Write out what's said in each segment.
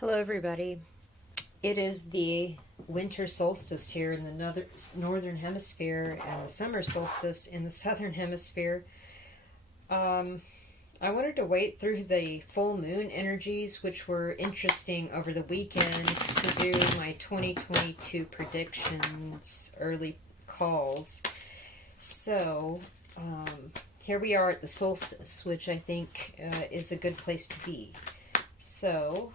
Hello, everybody. It is the winter solstice here in the northern hemisphere and the summer solstice in the southern hemisphere. I wanted to wait through the full moon energies, which were interesting over the weekend, to do my 2022 predictions, early calls. So, here we are at the solstice, which I think is a good place to be. So,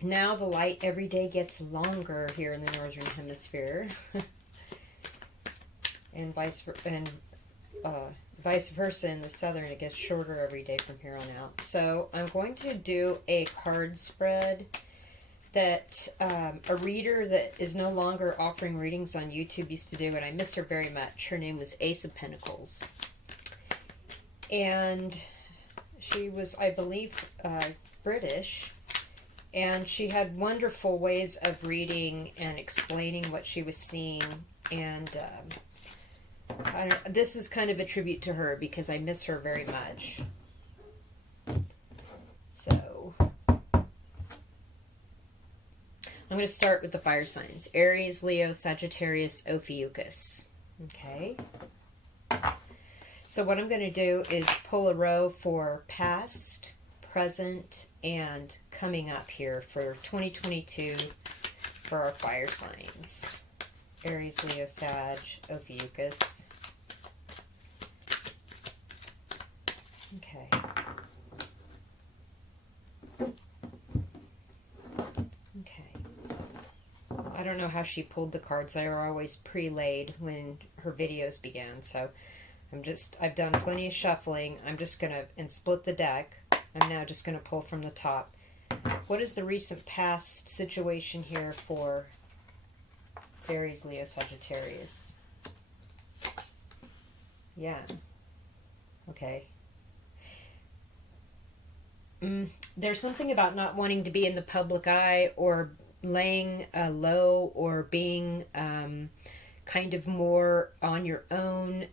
now the light every day gets longer here in the northern hemisphere, and vice versa in the southern. It gets shorter every day from here on out. So I'm going to do a card spread that a reader that is no longer offering readings on YouTube used to do, and I miss her very much. Her name was Ace of Pentacles, and she was, I believe, British, and she had wonderful ways of reading and explaining what she was seeing. And this is kind of a tribute to her because I miss her very much. So I'm going to start with the fire signs: Aries, Leo, Sagittarius, Ophiuchus. Okay. So what I'm going to do is pull a row for past, present, and coming up here for 2022 for our fire signs: Aries, Leo, Sag, Ophiuchus. Okay. Okay. I don't know how she pulled the cards. They are always pre-laid when her videos began, so I've done plenty of shuffling. I'm just going to, and split the deck. I'm now just going to pull from the top. What is the recent past situation here for Aries, Leo, Sagittarius? Yeah. Okay. There's something about not wanting to be in the public eye, or laying low, or being kind of more on your own,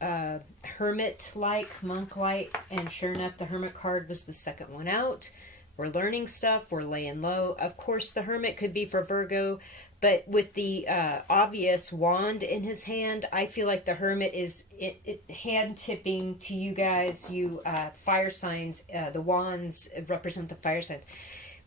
hermit-like, monk-like. And sure enough, the hermit card was the second one out. We're learning stuff, we're laying low. Of course, the hermit could be for Virgo, but with the obvious wand in his hand, I feel like the hermit is hand-tipping to you guys, you fire signs. The wands represent the fire signs.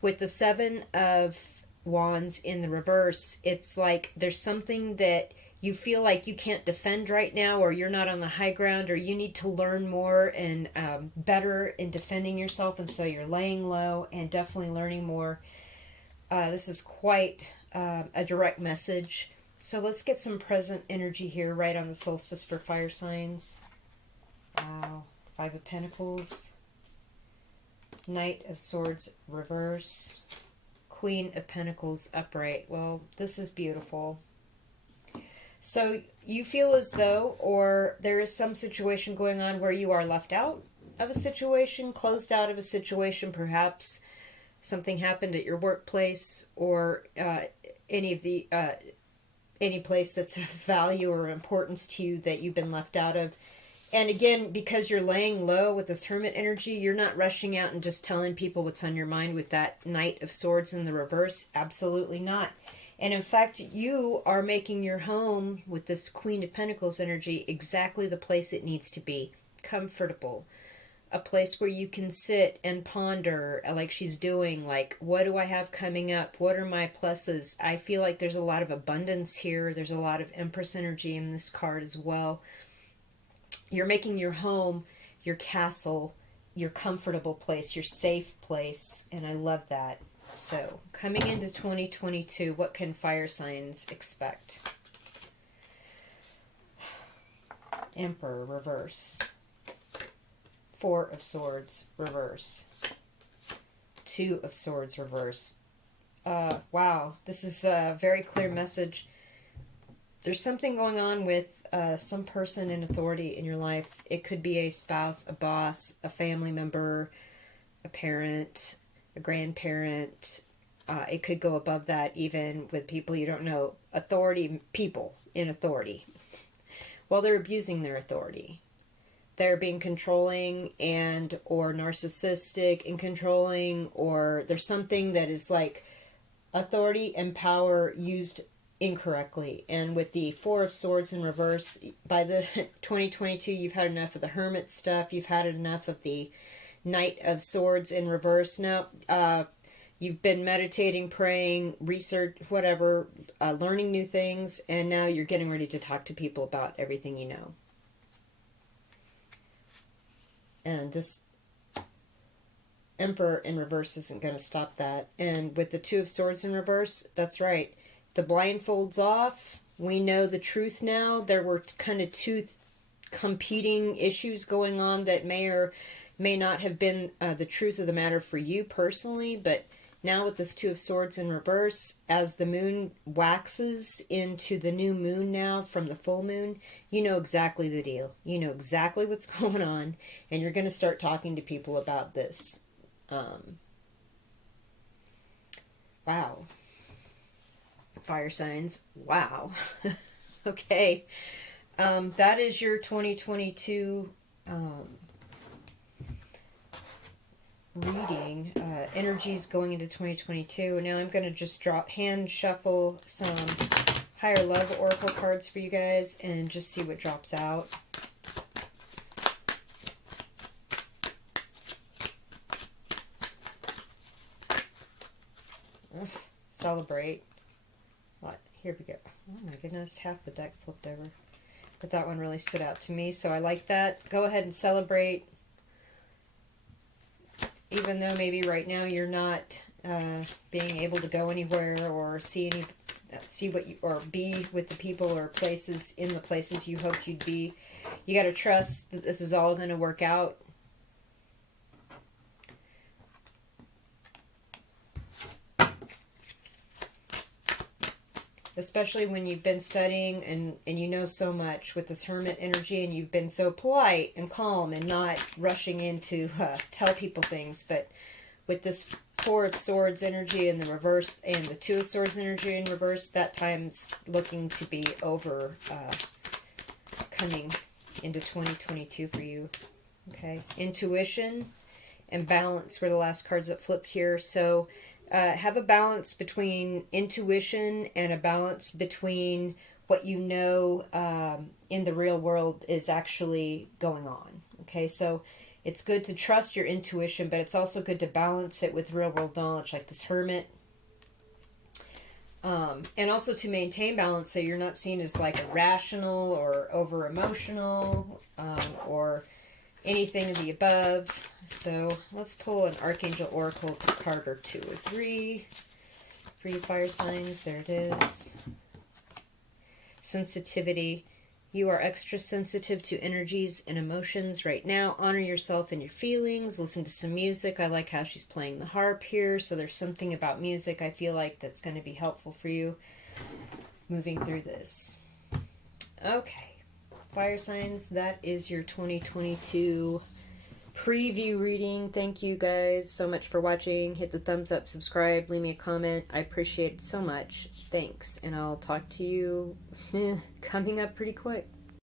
With the Seven of Wands in the reverse, it's like there's something that you feel like you can't defend right now, or you're not on the high ground, or you need to learn more and better in defending yourself, and so you're laying low and definitely learning more. This is quite a direct message. So let's get some present energy here right on the solstice for fire signs. Wow. Five of Pentacles, Knight of Swords reverse, Queen of Pentacles upright. Well, this is beautiful. So you feel as though, or there is some situation going on where you are left out of a situation, closed out of a situation. Perhaps something happened at your workplace, or any place that's of value or importance to you that you've been left out of. And again, because you're laying low with this hermit energy, you're not rushing out and just telling people what's on your mind with that Knight of Swords in the reverse. Absolutely not. And in fact, you are making your home with this Queen of Pentacles energy exactly the place it needs to be. Comfortable. A place where you can sit and ponder, like she's doing, like, what do I have coming up? What are my pluses? I feel like there's a lot of abundance here. There's a lot of Empress energy in this card as well. You're making your home, your castle, your comfortable place, your safe place, and I love that. So, coming into 2022, what can fire signs expect? Emperor, reverse. Four of Swords, reverse. Two of Swords, reverse. Wow, this is a very clear message. There's something going on with some person in authority in your life. It could be a spouse, a boss, a family member, a parent, a grandparent. It could go above that, even with people you don't know. Authority, people in authority. Well, they're abusing their authority. they're being controlling and or narcissistic and controlling, or there's something that is like authority and power used incorrectly. And with the Four of Swords in reverse, by the 2022, you've had enough of the Hermit stuff. You've had enough of the Knight of Swords in reverse. Now, you've been meditating, praying, research, whatever, learning new things, and now you're getting ready to talk to people about everything you know. And this Emperor in reverse isn't going to stop that. And with the Two of Swords in reverse, that's right. The blindfold's off. We know the truth now. There were kind of two competing issues going on that may or may not have been the truth of the matter for you personally, but now with this Two of Swords in reverse, as the moon waxes into the new moon now from the full moon, you know exactly the deal. You know exactly what's going on, and you're going to start talking to people about this. Wow. Fire signs. Wow. Okay. That is your 2022 reading. Energies going into 2022. Now I'm going to just hand shuffle some higher love oracle cards for you guys and just see what drops out. Celebrate. What? Here we go. Oh my goodness, half the deck flipped over. But that one really stood out to me, so I like that. Go ahead and celebrate. Even though maybe right now you're not being able to go anywhere or see what you, or be with the people or places in the places you hoped you'd be, you got to trust that this is all going to work out. Especially when you've been studying and you know so much with this Hermit energy, and you've been so polite and calm and not rushing in to tell people things. But with this Four of Swords energy in the reverse and the Two of Swords energy in reverse, that time's looking to be over, coming into 2022 for you. Okay, intuition and balance were the last cards that flipped here. So have a balance between intuition and a balance between what you know in the real world is actually going on. Okay, so it's good to trust your intuition, but it's also good to balance it with real world knowledge like this Hermit. And also to maintain balance so you're not seen as like irrational or over emotional or anything of the above. So let's pull an Archangel Oracle card or two or three for you fire signs. There it is. Sensitivity. You are extra sensitive to energies and emotions right now. Honor yourself and your feelings. Listen to some music. I like how she's playing the harp here. So there's something about music I feel like that's going to be helpful for you moving through this. Okay. Fire signs, that is your 2022 preview reading. Thank you guys so much for watching. Hit the thumbs up, subscribe, leave me a comment. I appreciate it so much. Thanks, and I'll talk to you coming up pretty quick.